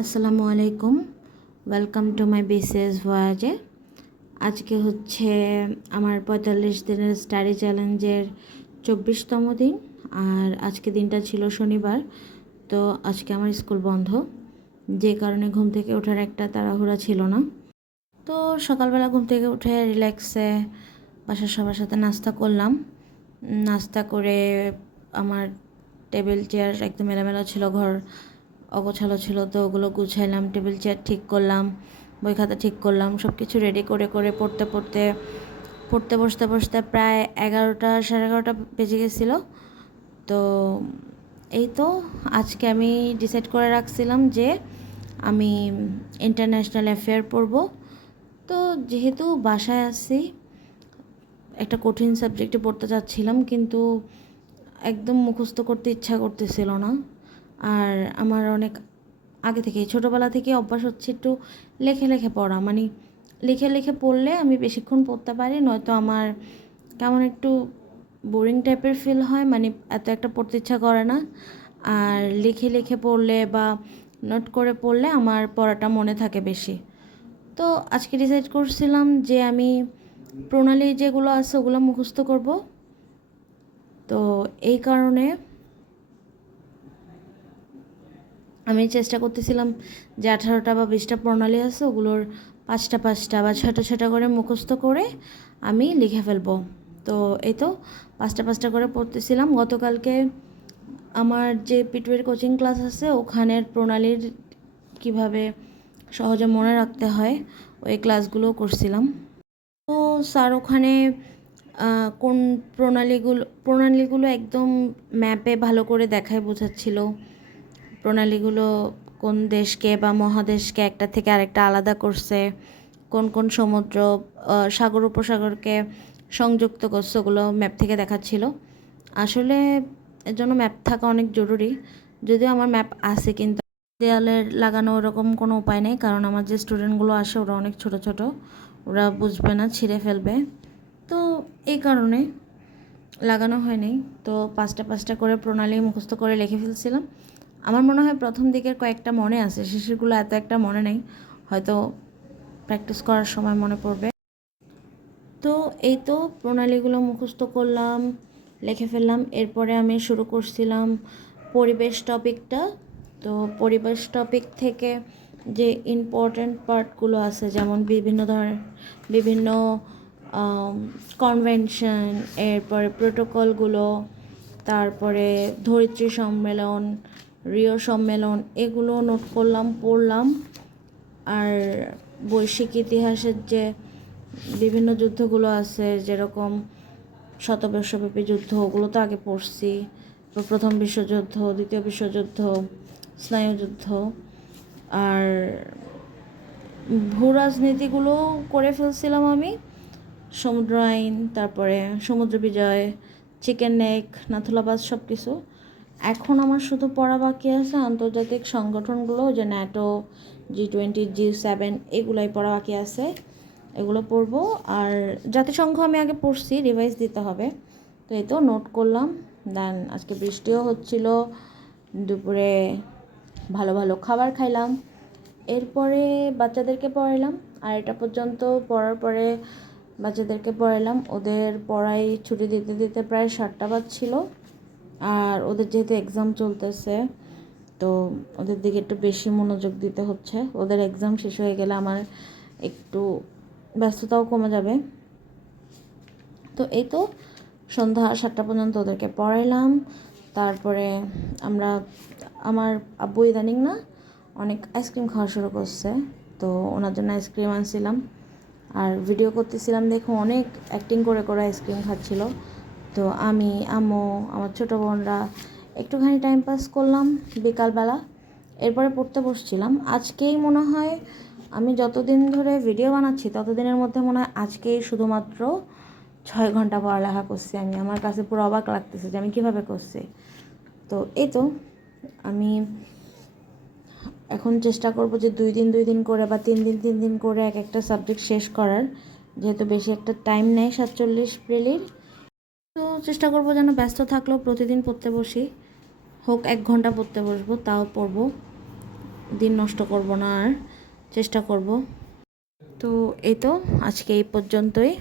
আসসালামু আলাইকুম, welcome to my BCS ভয়েজে। আজকে হচ্ছে আমার 45 দিনের স্টাডি চ্যালেঞ্জের 24তম দিন। আর আজকে দিনটা ছিল শনিবার, তো আজকে আমার স্কুল বন্ধ, যে কারণে ঘুম থেকে ওঠার একটা তাড়াহুড়া ছিল না। তো সকালবেলা ঘুম থেকে উঠে রিল্যাক্সে বাসার সবার সাথে নাস্তা করলাম। নাস্তা করে আমার টেবিল চেয়ার একদম এলোমেলো ছিল, ঘর অগোছালো ছিল, তো ওগুলো গুছাইলাম, টেবিল চেয়ার ঠিক করলাম, বই খাতা ঠিক করলাম, সব কিছু রেডি করে পড়তে বসতে বসতে প্রায় 11টা সাড়ে 11টা বেজে গেছিলো। তো এই তো আজকে আমি ডিসাইড করে রাখছিলাম যে আমি ইন্টারন্যাশনাল অ্যাফেয়ার পড়ব। তো যেহেতু বাসায় আছি, একটা কঠিন সাবজেক্টে পড়তে চাচ্ছিলাম, কিন্তু একদম মুখস্থ করতে ইচ্ছা করতেছিল না। আর আমার অনেক আগে থেকে ছোটোবেলা থেকে অভ্যাস হচ্ছে একটু লেখে লেখে পড়া, মানে লিখে লিখে পড়লে আমি বেশিক্ষণ পড়তে পারি, নয়তো আমার কেমন একটু বোরিং টাইপের ফিল হয়, মানে এত একটা পড়তে ইচ্ছা করে না। আর লিখে লিখে পড়লে বা নোট করে পড়লে আমার পড়াটা মনে থাকে বেশি। তো আজকে ডিসাইড করছিলাম যে আমি প্রণালী যেগুলো আছে ওগুলো মুখস্থ করব। তো এই কারণে আমি চেষ্টা করতেছিলাম যে 18টা বা 20টা প্রণালী আছে, ওগুলোর 5টা 5টা বা 6টা 6টা করে মুখস্থ করে আমি লিখে ফেলবো। তো এই তো 5টা 5টা করে পড়তেছিলাম। গতকালকে আমার যে পিটুয়ের কোচিং ক্লাস আছে, ওখানের প্রণালীর কিভাবে সহজে মনে রাখতে হয় ওই ক্লাসগুলো করছিলাম। তো স্যার ওখানে কোন প্রণালীগুলো একদম ম্যাপে ভালো করে দেখায় বোঝাচ্ছিল। প্রণালীগুলো কোন দেশকে বা মহাদেশকে একটা থেকে আরেকটা আলাদা করছে, কোন কোন সমুদ্র সাগর উপসাগরকে সংযুক্ত করছে, ওগুলো ম্যাপ থেকে দেখাচ্ছিল। আসলে এর জন্য ম্যাপ থাকা অনেক জরুরি। যদিও আমার ম্যাপ আছে, কিন্তু দেয়ালের লাগানো ওরকম কোনো উপায় নেই, কারণ আমার যে স্টুডেন্টগুলো আসে ওরা অনেক ছোট ছোট, ওরা বুঝবে না, ছিঁড়ে ফেলবে। তো এই কারণে লাগানো হয়নি। তো 5টা 5টা করে প্রণালী মুখস্থ করে লিখে ফেলছিলাম। আমার মনে হয় প্রথম দিকের কয়েকটা মনে আছে, শেষেরগুলো এত একটা মনে নেই, হয়তো প্র্যাকটিস করার সময় মনে পড়বে। তো এই তো প্রণালীগুলো মুখস্থ করলাম, লিখে ফেললাম। এরপরে আমি শুরু করছিলাম পরিবেশ টপিকটা। তো পরিবেশ টপিক থেকে যে ইম্পর্ট্যান্ট পার্টগুলো আছে, যেমন বিভিন্ন কনভেনশন, এরপরে প্রোটোকলগুলো, তারপরে ধরিত্রী সম্মেলন, রিও সম্মেলন, এগুলো নোট করলাম, পড়লাম। আর বৈশ্বিক ইতিহাসের যে বিভিন্ন যুদ্ধগুলো আছে, যেরকম শতবর্ষব্যাপী যুদ্ধ, ওগুলো তো আগে পড়ছি। প্রথম বিশ্বযুদ্ধ, দ্বিতীয় বিশ্বযুদ্ধ, স্নায়ুযুদ্ধ। আর ভূ রাজনীতিগুলো করে ফেলছিলাম আমি, সমুদ্র আইন, তারপরে সমুদ্র বিজয়, চিকেন নেক, নাথুলাবাদ, সব কিছু। এখন আমার শুধু পড়া বাকি আছে আন্তর্জাতিক সংগঠনগুলো, যে ন্যাটো, G20, G7, এগুলাই পড়া বাকি আছে, এগুলো পড়বো। আর জাতিসংঘ আমি আগে পড়ছি, রিভাইজ দিতে হবে। তো এই তো নোট করলাম। দেন আজকে বৃষ্টিও হচ্ছিল, দুপুরে ভালো ভালো খাবার খাইলাম। এরপরে বাচ্চাদেরকে পড়াইলাম, আর এটা পর্যন্ত পড়ার পরে বাচ্চাদেরকে পড়াইলাম। ওদের পড়াই ছুটি দিতে দিতে প্রায় 7টা বাজছিল। আর ওদের যেহেতু এক্সাম চলতেছে, তো ওদের দিকে একটু বেশি মনোযোগ দিতে হচ্ছে। ওদের এক্সাম শেষ হয়ে গেলে আমার একটু ব্যস্ততাও কমে যাবে। তো এই তো সন্ধ্যা 7টা পর্যন্ত ওদেরকে পড়াইলাম। তারপরে আমার আব্বু ইদানিং না অনেক আইসক্রিম খাওয়া শুরু করছে, তো ওনার জন্য আইসক্রিম আনছিলাম আর ভিডিও করতেছিলাম। দেখো অনেক অ্যাক্টিং করে করে আইসক্রিম খাচ্ছিল। তো আমি, আম্মু, আমার ছোটো বোনরা একটুখানি টাইম পাস করলাম বিকালবেলা। এরপরে পড়তে বসছিলাম। আজকেই মনে হয়, আমি যতদিন ধরে ভিডিও বানাচ্ছি ততদিনের মধ্যে মনে হয় আজকেই শুধুমাত্র 6 ঘন্টা পড়ালেখা করছি আমি। আমার কাছে পুরো অবাক লাগতেছে যে আমি কীভাবে করছি। তো এই তো আমি এখন চেষ্টা করব যে 2 দিন করে বা 3 দিন করে এক একটা সাবজেক্ট শেষ করার, যেহেতু বেশি একটা টাইম নেই 47 প্রেলির। তো চেষ্টা করব যেন ব্যস্ত থাকলেও প্রতিদিন পড়তে বসি, হোক 1 ঘন্টা পড়তে বসবো, তাও পড়বো। দিন নষ্ট করব না, আর চেষ্টা করব। তো এই তো আজকে এই পর্যন্তই।